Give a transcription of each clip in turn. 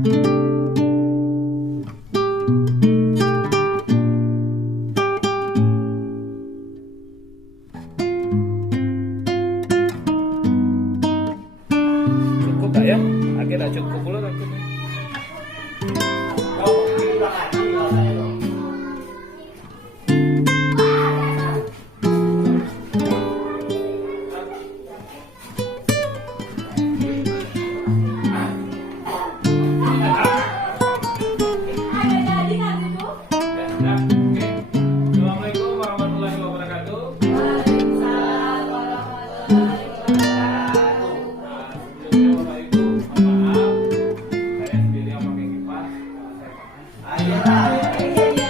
Cukup tak ya? Akhirnya cukup pula nanti. Assalamualaikum warahmatullahi wabarakatuh. Waalaikumsalam warahmatullahi wabarakatuh. Sebelumnya Bapak Ibu, mohon maaf saya sendiri yang pakai kipas. Saya pakai.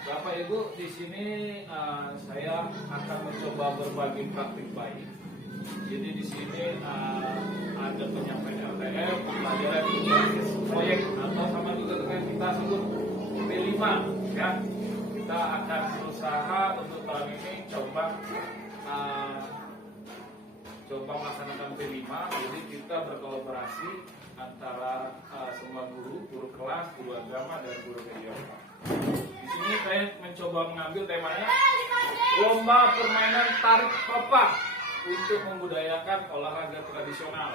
Bapak Ibu, di sini saya akan mencoba berbagi praktik baik. Jadi di sini ada penyampaian LTM, pembelajaran berbasis proyek atau sama juga dengan kita sebut P5 ya. Kita akan berusaha untuk tahun ini coba melaksanakan P5. Jadi kita berkolaborasi antara semua guru kelas, guru agama dan guru PJOK. Di sini saya mencoba mengambil temanya lomba permainan tarik pelepah untuk membudayakan olahraga tradisional.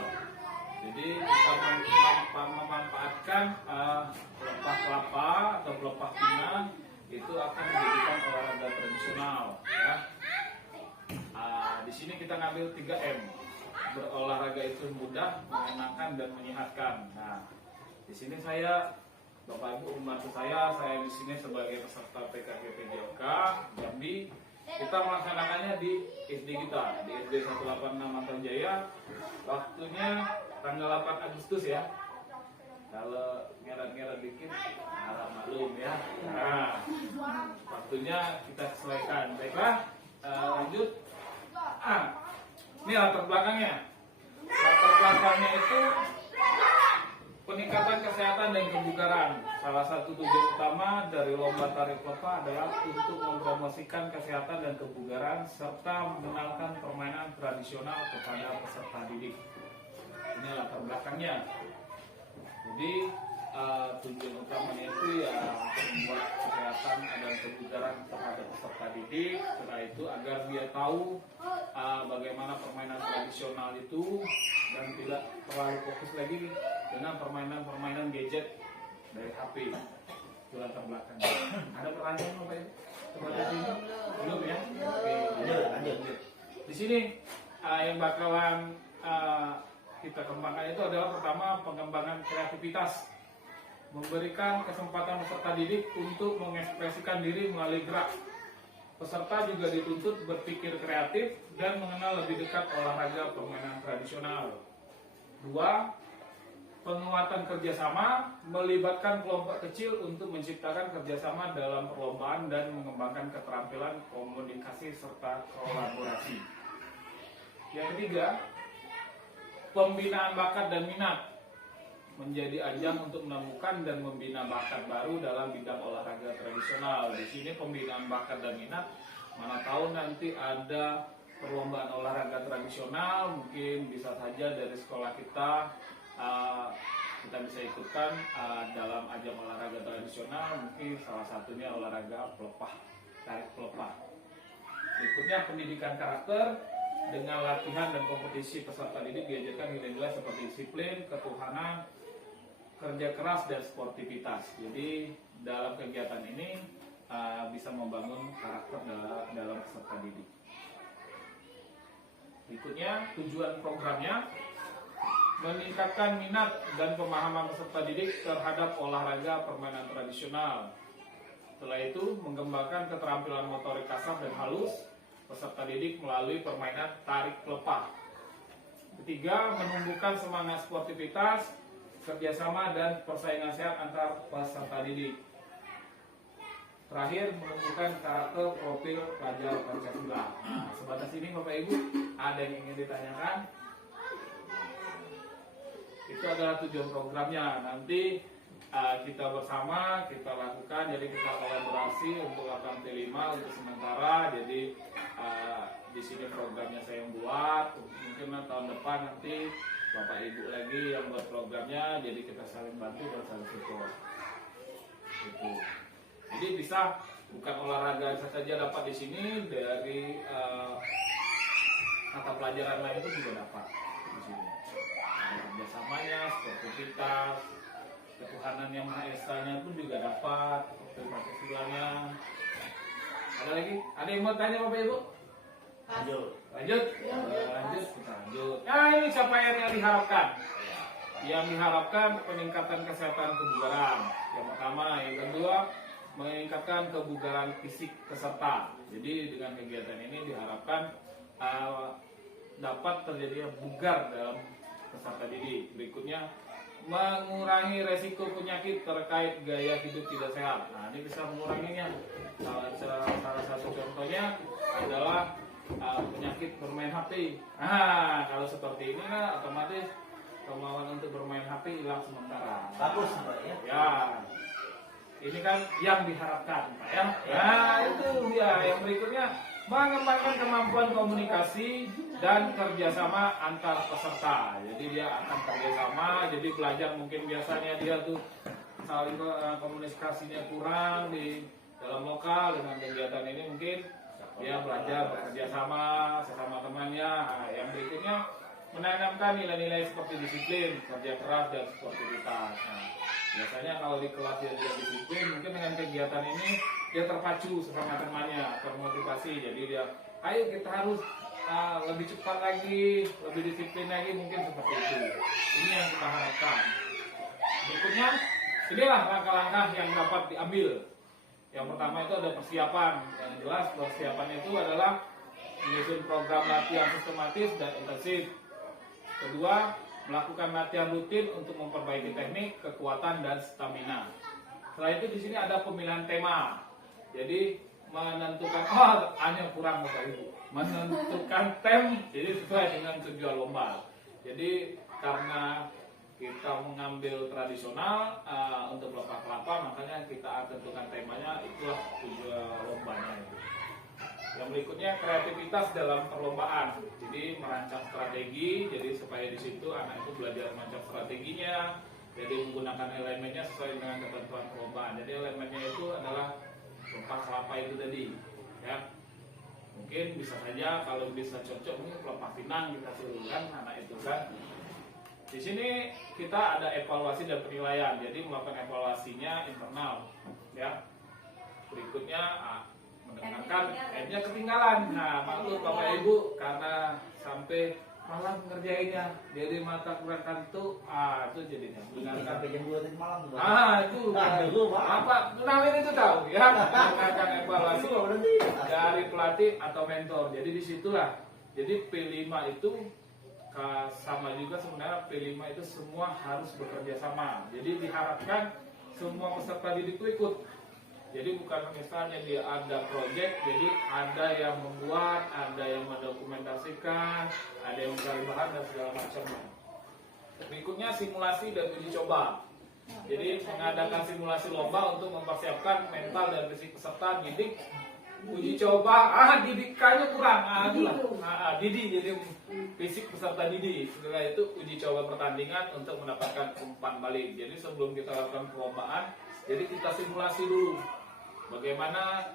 Jadi kita memanfaatkan pelepah kelapa atau pelepah pinang itu akan menjadikan olahraga tradisional. Ya. Di sini kita ngambil 3M. Berolahraga itu mudah, menyenangkan dan menyehatkan. Nah, di sini saya Bapak Ibu membantu saya di sini sebagai peserta PKK-PJOK Jambi. Kita melaksanakannya di SD kita, di SD 186 Mantan Jaya. Waktunya tanggal 8 Agustus ya. Kalau ngeret-ngeret dikit, harap maklum ya. Nah, waktunya kita sesuaikan. Baiklah, lanjut. Ini latar belakangnya. Latar belakangnya itu peningkatan kesehatan dan kebugaran. Salah satu tujuan utama dari lomba tarik pelepah adalah untuk mempromosikan kesehatan dan kebugaran serta mengenalkan permainan tradisional kepada peserta didik. Ini latar belakangnya. Jadi tujuan utamanya itu ya membuat kesehatan dan kebugaran terhadap peserta didik. Setelah itu agar dia tahu bagaimana permainan tradisional itu dan tidak terlalu fokus lagi dengan permainan gadget dari HP. Itu latar belakang. Ada pertanyaan Bapak Ibu? Kepada sini? Belum ya? Oke, lanjut. Di sini yang bakalan kita kembangkan itu adalah pertama pengembangan kreativitas, memberikan kesempatan peserta didik untuk mengekspresikan diri melalui gerak. Peserta juga dituntut berpikir kreatif dan mengenal lebih dekat olahraga permainan tradisional. 2. Penguatan kerjasama, melibatkan kelompok kecil untuk menciptakan kerjasama dalam perlombaan dan mengembangkan keterampilan komunikasi serta kolaborasi. Yang ketiga, pembinaan bakat dan minat, menjadi ajang untuk menemukan dan membina bakat baru dalam bidang olahraga tradisional. Di sini pembinaan bakat dan minat, mana tahu nanti ada perlombaan olahraga tradisional, mungkin bisa saja dari sekolah kita bisa ikutkan dalam ajang olahraga tradisional, mungkin salah satunya olahraga pelepah, tarik pelepah. Berikutnya pendidikan karakter, dengan latihan dan kompetisi peserta didik diajarkan nilai-nilai seperti disiplin, ketuhanan, kerja keras dan sportivitas. Jadi dalam kegiatan ini bisa membangun karakter dalam peserta didik. Berikutnya tujuan programnya, meningkatkan minat dan pemahaman peserta didik terhadap olahraga permainan tradisional. Setelah itu mengembangkan keterampilan motorik kasar dan halus peserta didik melalui permainan tarik pelepah. Ketiga, menumbuhkan semangat sportivitas, kerjasama dan persaingan sehat antar peserta didik. terakhir menentukan karakter profil pelajar Pancasila. Nah, sebatas ini Bapak Ibu, ada yang ingin ditanyakan? Itu adalah tujuan programnya. Nanti kita bersama kita lakukan, jadi kita kolaborasi untuk lakukan T5 untuk sementara. Jadi di sini programnya saya yang buat. Mungkin tahun depan nanti Bapak Ibu lagi yang buat programnya. Jadi kita saling bantu dan saling support. Gitu. Jadi bisa bukan olahraga saja dapat di sini, dari mata pelajaran lain itu juga dapat di sini. Ada kerjasamanya, sportivitas, ketuhanan yang Maha Esa-nya pun juga dapat, Pancasilanya. Ada lagi? Ada yang mau tanya Bapak Ibu? Lanjut. Lanjut. Lanjut. Kita lanjut. Nah, ini siapa yang diharapkan? Yang diharapkan peningkatan kesehatan kebugaran. Yang pertama, yang kedua meningkatkan kebugaran fisik peserta. Jadi dengan kegiatan ini diharapkan dapat terjadinya bugar dalam peserta didik. Berikutnya, mengurangi resiko penyakit terkait gaya hidup tidak sehat. Nah, ini bisa menguranginya. Salah satu contohnya adalah penyakit bermain HP. Nah, kalau seperti ini kan otomatis kemauan untuk bermain HP hilang sementara. Bagus Pak ya. Ya, ini kan yang diharapkan Pak ya. Nah, itu dia. Yang berikutnya, mengembangkan kemampuan komunikasi dan kerjasama antar peserta. Jadi dia akan kerjasama, jadi belajar mungkin biasanya dia tuh saling komunikasinya kurang di dalam lokal. Dengan kegiatan ini mungkin dia belajar bekerja sama sesama temannya. Nah, yang berikutnya, menanamkan nilai-nilai seperti disiplin, kerja keras, dan sportivitas. Nah, biasanya kalau di kelas dia disiplin, mungkin dengan kegiatan ini dia terpacu sesama temannya, termotivasi. Jadi dia, ayo kita harus lebih cepat lagi, lebih disiplin lagi, mungkin seperti itu. Ini yang kita harapkan. Berikutnya, inilah langkah-langkah yang dapat diambil. Yang pertama itu ada persiapan. Yang jelas persiapannya itu adalah menyusun program latihan sistematis dan intensif. Kedua, melakukan latihan rutin untuk memperbaiki teknik, kekuatan, dan stamina. Setelah itu di sini ada pemilihan tema. Jadi menentukan, hanya kurang Bapak Ibu. Menentukan jadi sesuai dengan tujuan lomba. Jadi karena kita mengambil tradisional untuk lomba kelapa, makanya kita tentukan temanya, itulah tujuan lombanya itu. Yang berikutnya, kreativitas dalam perlombaan. Jadi merancang strategi, jadi supaya di situ anak itu belajar merancang strateginya. Jadi menggunakan elemennya sesuai dengan ketentuan perlombaan. Jadi elemennya itu adalah lompat kelapa itu tadi, ya. Mungkin bisa saja kalau bisa cocok mungkin kelapa pinang kita suruhkan anak itu kan. Di sini kita ada evaluasi dan penilaian. Jadi melakukan evaluasinya internal, ya. Berikutnya mendengarkan M-nya ketinggalan. Nah, maklum Bapak Ibu karena sampai malam ngerjainnya, jadi mata kurang kantuk, itu jadinya mendengarkan Sampai jam 2 tadi malam tuh. itu apa kenalin itu tahu ya, mendengarkan evaluasi dari pelatih atau mentor. Jadi disitulah, jadi P5 itu sama juga sebenarnya. P5 itu semua harus bekerja sama. Jadi diharapkan semua peserta didik itu ikut. Jadi bukan misalnya dia ada proyek, jadi ada yang membuat, ada yang mendokumentasikan, ada yang mencari bahan dan segala macamnya. Berikutnya simulasi dan uji coba. Jadi mengadakan simulasi lomba untuk mempersiapkan mental dan fisik peserta didik. Uji coba, didikannya kurang, Didi, jadi fisik peserta didik. Setelah itu uji coba pertandingan untuk mendapatkan umpan balik. Jadi sebelum kita lakukan perlombaan, jadi kita simulasi dulu. Bagaimana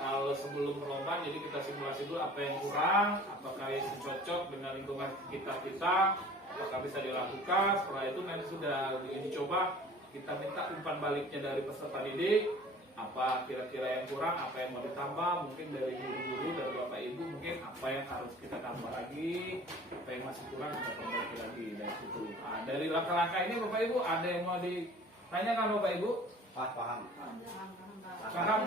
kalau sebelum perlombaan, jadi kita simulasi dulu apa yang kurang, apakah itu cocok dengan lingkungan kita, apakah bisa dilakukan. Setelah itu nanti sudah dicoba, kita minta umpan baliknya dari peserta didik, apa kira-kira yang kurang, apa yang mau ditambah, mungkin dari guru-guru, dari Bapak Ibu, mungkin apa yang harus kita tambah lagi, apa yang masih kurang kita perbaiki lagi dari situ. Dari langkah-langkah ini Bapak Ibu ada yang mau ditanyakan Bapak Ibu? Paham. Paham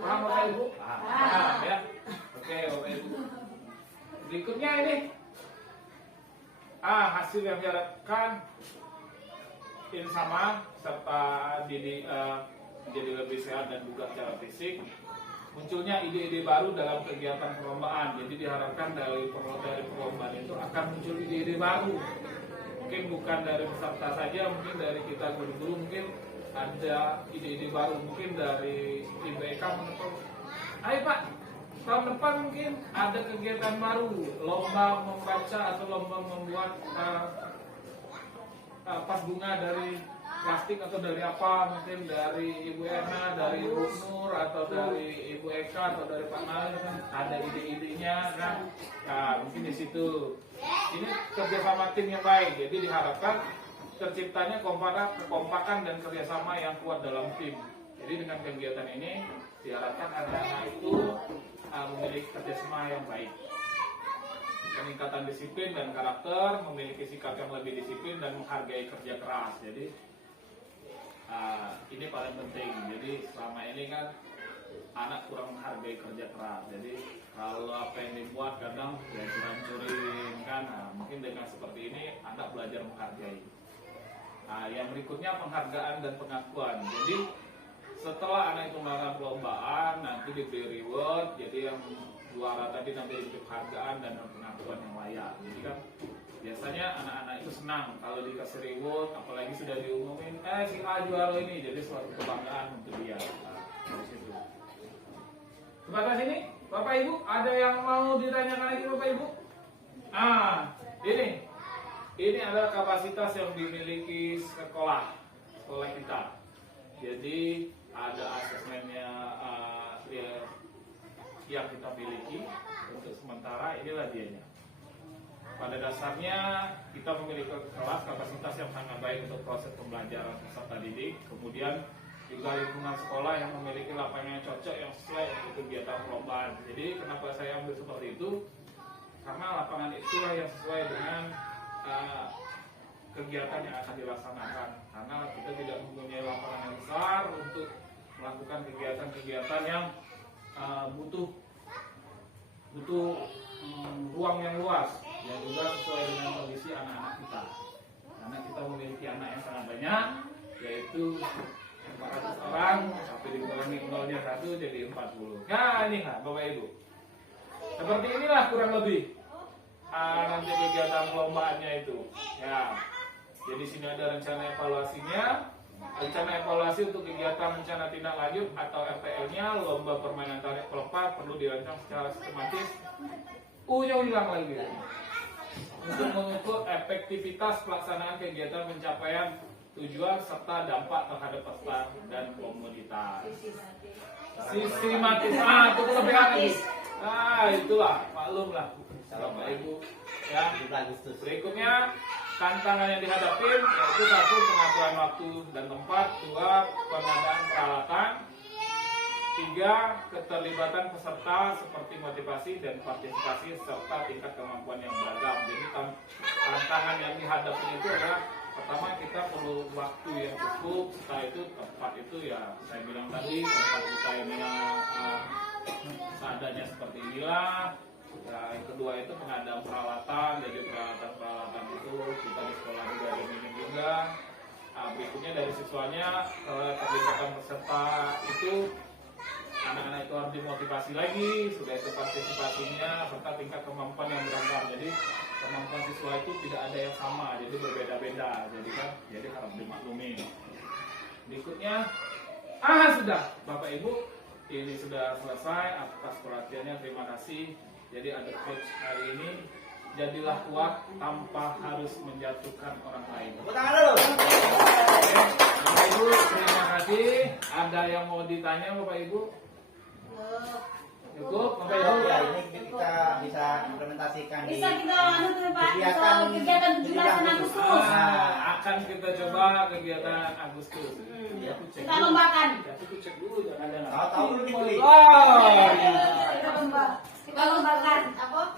Bapak Ibu? Paham ya. Oke Bapak Ibu. Berikutnya ini hasil yang diharapkan ini sama serta menjadi lebih sehat dan juga secara fisik. Munculnya ide-ide baru dalam kegiatan perlombaan. Jadi diharapkan dari perlombaan itu akan muncul ide-ide baru. Mungkin bukan dari peserta saja, mungkin dari kita guru-guru mungkin ada ide-ide baru. Mungkin dari IBK menentukan, ayo Pak, tahun depan mungkin ada kegiatan baru, lomba membaca atau lomba membuat pas bunga dari plastik atau dari apa, mungkin dari Ibu Erna, dari Ibu Nur, atau dari Ibu Eka, atau dari Pak Nal, kan ada ide-idenya kan. Nah, mungkin di situ ini kerjasama tim yang baik, jadi diharapkan terciptanya kekompakan dan kerjasama yang kuat dalam tim. Jadi dengan kegiatan ini diharapkan anak-anak itu memiliki kerjasama yang baik, peningkatan disiplin dan karakter, memiliki sikap yang lebih disiplin dan menghargai kerja keras. Jadi ini paling penting. Jadi selama ini kan anak kurang menghargai kerja keras. Jadi kalau apa yang dibuat kadang ya curang-curin kan. Mungkin dengan seperti ini anak belajar menghargai. Yang berikutnya penghargaan dan pengakuan. Jadi setelah anak itu melakukan perlombaan, nanti diberi reward. Jadi yang juara tadi nanti diberi penghargaan dan pengakuan yang layak. Jadi kan biasanya anak-anak itu senang kalau dikasih reward, apalagi sudah diumumin, si A juara ini, jadi suatu kebanggaan untuk dia. Dari situ. Sebatas ini, Bapak Ibu, ada yang mau ditanyakan lagi Bapak Ibu? Ini adalah kapasitas yang dimiliki sekolah kita. Jadi ada asesmennya yang kita miliki untuk sementara, inilah dianya. Pada dasarnya kita memiliki kelas kapasitas yang sangat baik untuk proses pembelajaran peserta didik. Kemudian juga lingkungan sekolah yang memiliki lapangan yang cocok yang sesuai untuk kegiatan perlombaan. Jadi kenapa saya ambil seperti itu? Karena lapangan itulah yang sesuai dengan kegiatan yang akan dilaksanakan. Karena kita tidak mempunyai lapangan yang besar untuk melakukan kegiatan-kegiatan yang butuh ruang yang luas yang juga sesuai dengan kondisi anak-anak kita. Karena kita memiliki anak yang sangat banyak, yaitu 400 orang, tapi dikurangi nolnya 1 jadi 40. Nah ini Bapak Ibu, seperti inilah kurang lebih nanti kegiatan perlombaannya itu. Ya, jadi sini ada rencana evaluasinya. Rencana evaluasi untuk kegiatan rencana tindak lanjut atau RTL-nya, lomba permainan tarik pelepah perlu dirancang secara sistematis. U-nya hilang lagi. Untuk mengukur efektivitas pelaksanaan kegiatan pencapaian tujuan serta dampak terhadap peserta dan komunitas. Sistematis. Itu kelebihan lagi. Itulah maklum lah Bapak Ibu. Ya. Berikutnya tantangan yang dihadapi yaitu 1. Pengaturan waktu dan tempat, 2. Pengadaan peralatan, 3. Keterlibatan peserta seperti motivasi dan partisipasi serta tingkat kemampuan yang beragam. Jadi tantangan yang dihadapi itu adalah pertama kita perlu waktu yang cukup, setelah itu tempat itu ya saya bilang tadi tempat UKM-nya seadanya seperti inilah. Yang kedua itu pengadaan peralatan, jadi peralatan itu kita di sekolah juga ada minim juga. Berikutnya dari siswanya, keterlibatan peserta itu anak-anak itu harus dimotivasi lagi, sudah itu partisipasinya serta tingkat kemampuan yang beragam. Jadi kemampuan siswa itu tidak ada yang sama, jadi berbeda-beda. Jadi harus dimaklumi. Berikutnya, sudah Bapak Ibu, ini sudah selesai atas perhatiannya. Terima kasih. Jadi ada coach hari ini, jadilah kuat tanpa harus menjatuhkan orang lain. Bapak Ibu, terima kasih. Ada yang mau ditanya Bapak Ibu? Cukup Bapak Ibu? Ya, ini kita bisa implementasikan Bisa kita kegiatan 17 Agustus. Akan kita coba kegiatan Agustus. Kita lombakan. Aku cek dulu jangan ada. Tahu dulu nih. Kita lombakan apa?